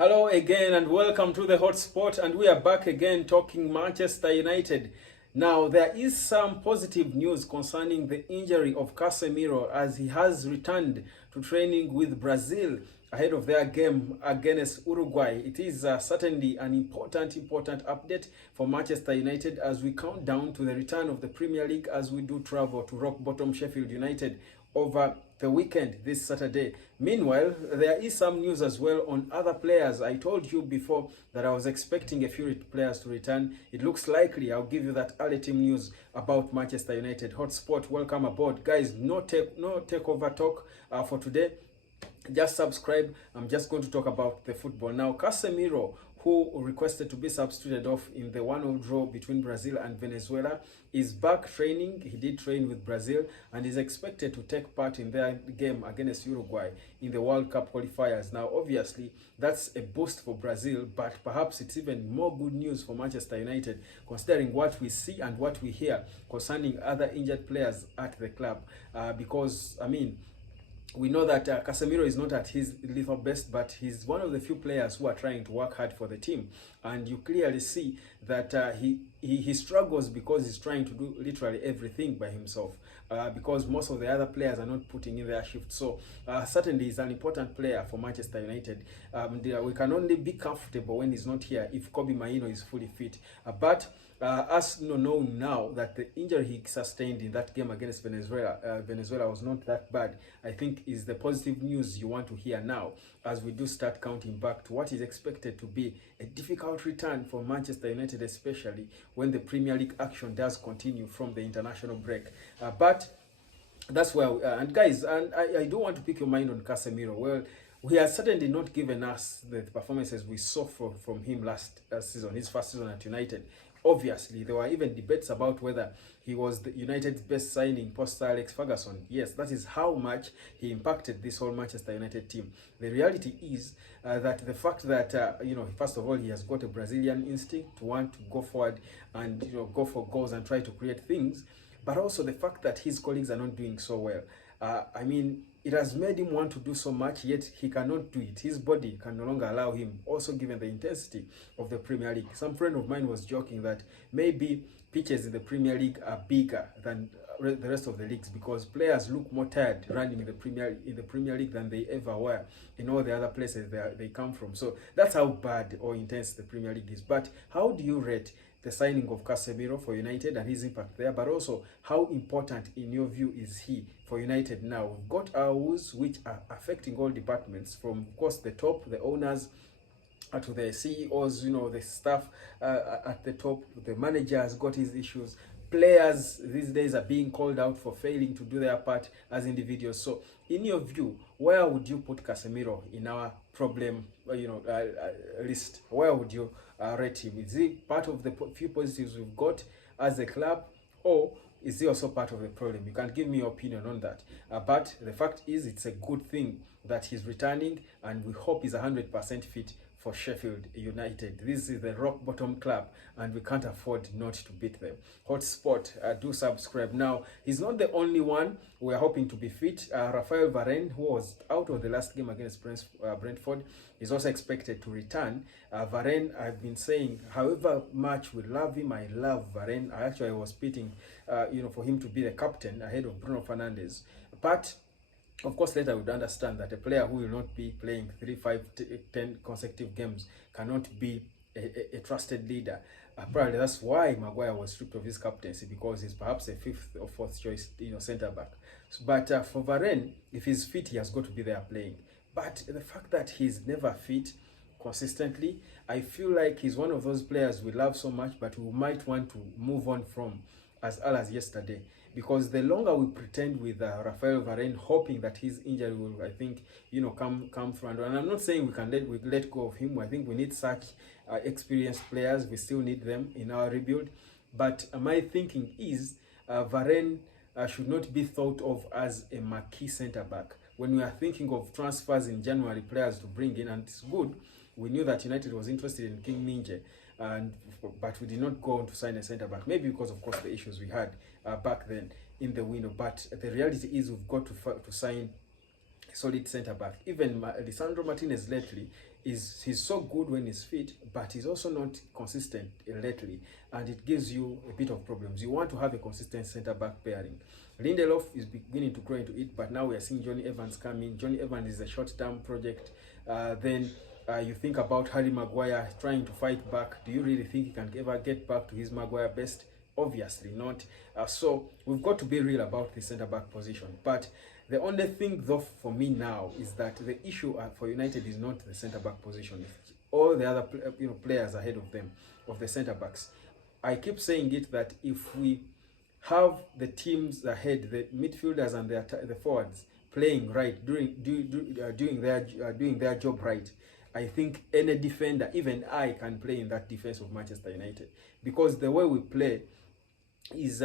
Hello again and welcome to the hotspot, and we are back again talking Manchester United. Now there is some positive news concerning the injury of Casemiro as he has returned to training with Brazil ahead of their game against Uruguay. It is certainly an important update for Manchester United as we count down to the return of the Premier League as we do travel to rock bottom Sheffield United over the weekend this Saturday. Meanwhile, there is some news as well on other players. I told you before that I was expecting a few players to return. It looks likely. I'll give you that early team news about Manchester United. Hotspot, welcome aboard. Guys, no takeover talk for today. Just subscribe. I'm just going to talk about the football. Now, Casemiro, who requested to be substituted off in the 1-0 draw between Brazil and Venezuela, is back training. He did train with Brazil and is expected to take part in their game against Uruguay in the World Cup qualifiers. Now, obviously, that's a boost for Brazil, but perhaps it's even more good news for Manchester United, considering what we see and what we hear concerning other injured players at the club. Because, I mean, we know that Casemiro is not at his lethal best, but he's one of the few players who are trying to work hard for the team. And you clearly see that he struggles because he's trying to do literally everything by himself, because most of the other players are not putting in their shift. So certainly he's an important player for Manchester United. We can only be comfortable when he's not here if Kobe Mainoo is fully fit. But us knowing now that the injury he sustained in that game against Venezuela was not that bad, I think is the positive news you want to hear now as we do start counting back to what is expected to be a difficult return for Manchester United, especially when the Premier League action does continue from the international break. But that's where and guys, and I do want to pick your mind on Casemiro. Well, he has certainly not given us the performances we saw from him last season, his first season at United. Obviously, there were even debates about whether he was the United's best signing post Alex Ferguson. Yes, that is how much he impacted this whole Manchester United team. The reality is that the fact that, first of all, he has got a Brazilian instinct to want to go forward and, go for goals and try to create things, but also the fact that his colleagues are not doing so well. I mean, it has made him want to do so much, yet he cannot do it. His body can no longer allow him, also given the intensity of the Premier League. Some friend of mine was joking that maybe pitches in the Premier League are bigger than the rest of the leagues because players look more tired running in the Premier League than they ever were in all the other places they come from. So that's how bad or intense the Premier League is. But how do you rate the signing of Casemiro for United and his impact there, but also how important in your view is he for United now? We've got our woes which are affecting all departments, from of course the top, the owners, to the CEOs, the staff at the top. The manager has got his issues. Players these days are being called out for failing to do their part as individuals. So in your view, where would you put Casemiro in our problem list? Where would you rate him? Is he part of the few positives we've got as a club, or is he also part of the problem? You can give me your opinion on that. But the fact is, it's a good thing that he's returning, and we hope he's 100% fit for Sheffield United. This is the rock bottom club, and we can't afford not to beat them. Hotspot, do subscribe. Now, he's not the only one we're hoping to be fit. Raphael Varane, who was out of the last game against Brentford, is also expected to return. Varane, I've been saying, however much we love him, I love Varane. I was pitting, for him to be the captain ahead of Bruno Fernandes. But of course, later we would understand that a player who will not be playing 3, 5, 10 consecutive games cannot be a trusted leader. Probably that's why Maguire was stripped of his captaincy, because he's perhaps a 5th or 4th choice, centre back. But for Varane, if he's fit, he has got to be there playing. But the fact that he's never fit consistently, I feel like he's one of those players we love so much, but we might want to move on from as early as yesterday. Because the longer we pretend with Raphael Varane, hoping that his injury will, I think, come through. And I'm not saying we let go of him. I think we need such experienced players. We still need them in our rebuild. But my thinking is Varane should not be thought of as a marquee centre back. When we are thinking of transfers in January, players to bring in, and it's good. We knew that United was interested in King Minje, but we did not go on to sign a centre back. Maybe because, of course, the issues we had back then in the window. But the reality is we've got to sign a solid centre back. Even Lisandro Martinez lately he's so good when he's fit, but he's also not consistent lately, and it gives you a bit of problems. You want to have a consistent center back pairing. Lindelof is beginning to grow into it, but now we are seeing Johnny Evans come in. Johnny Evans is a short-term project. Then you think about Harry Maguire trying to fight back. Do you really think he can ever get back to his Maguire best? Obviously not. So we've got to be real about the centre back position. But the only thing though for me now is that the issue for United is not the centre back position. All the other players ahead of them, of the centre backs. I keep saying it that if we have the teams ahead, the midfielders and the forwards playing right, doing their job right, I think any defender, even I, can play in that defense of Manchester United, because the way we play is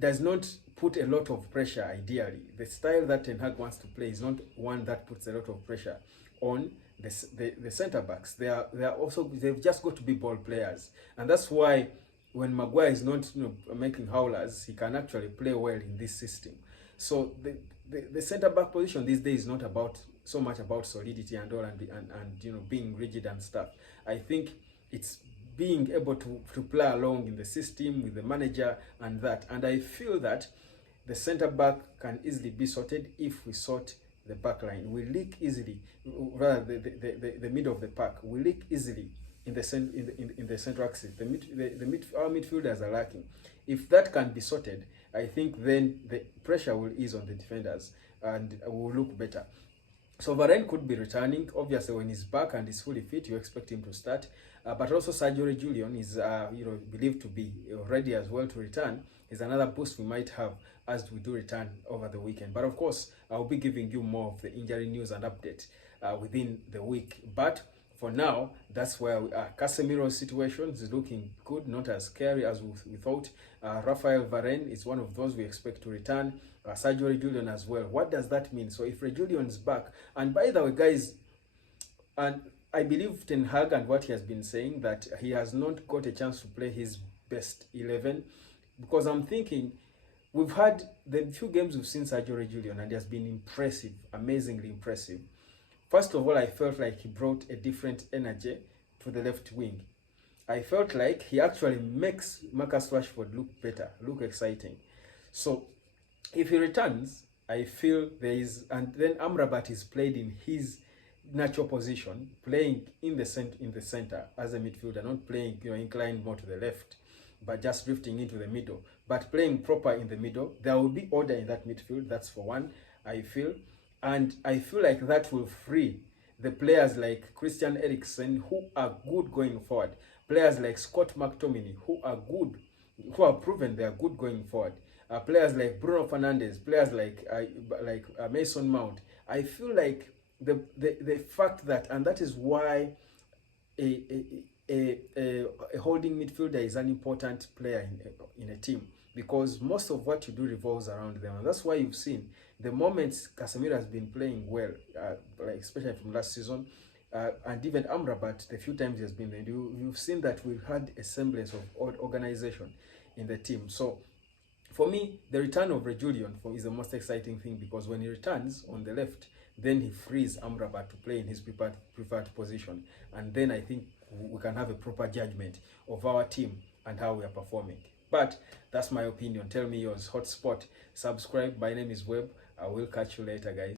does not put a lot of pressure. Ideally, the style that Ten Hag wants to play is not one that puts a lot of pressure on the centre backs. They've just got to be ball players, and that's why when Maguire is not making howlers, he can actually play well in this system. So the centre back position these days is not about so much about solidity and all, and being rigid and stuff. I think it's being able to play along in the system with the manager and that. And I feel that the centre back can easily be sorted if we sort the back line. We leak easily, rather the middle of the pack. We leak easily in the central axis. Our midfielders are lacking. If that can be sorted, I think then the pressure will ease on the defenders and will look better. So Varane could be returning. Obviously, when he's back and he's fully fit, you expect him to start. But also Sergio Reguilon is believed to be ready as well to return. Is another boost we might have as we do return over the weekend. But of course, I'll be giving you more of the injury news and update within the week. But for now, that's where we are. Casemiro's situation is looking good, not as scary as we thought. Rafael Varane is one of those we expect to return. Sergio Reguilon as well. What does that mean? So if Reguilon is back, and by the way, guys, and I believe Ten Hag and what he has been saying, that he has not got a chance to play his best 11, because I'm thinking we've had the few games we've seen Sergio Reguilon and he has been impressive, amazingly impressive. First of all, I felt like he brought a different energy to the left wing. I felt like he actually makes Marcus Rashford look better, look exciting. So if he returns, I feel there is, and then Amrabat is played in his natural position, playing in the center as a midfielder, not playing inclined more to the left, but just drifting into the middle, but playing proper in the middle. There will be order in that midfield. That's for one, I feel. And I feel like that will free the players like Christian Eriksen, who are good going forward. Players like Scott McTominay, who are good, who have proven they are good going forward. Players like Bruno Fernandes, players like Mason Mount. I feel like the fact that, and that is why a holding midfielder is an important player in a team, because most of what you do revolves around them. And that's why you've seen the moments Casemiro has been playing well, like especially from last season, and even Amrabat, the few times he has been there, you've seen that we've had a semblance of organization in the team. So for me, the return of Reguilon is the most exciting thing, because when he returns on the left, then he frees Amrabat to play in his preferred position. And then I think we can have a proper judgment of our team and how we are performing. But that's my opinion. Tell me yours. Hotspot. Subscribe. My name is Webb. I will catch you later, guys.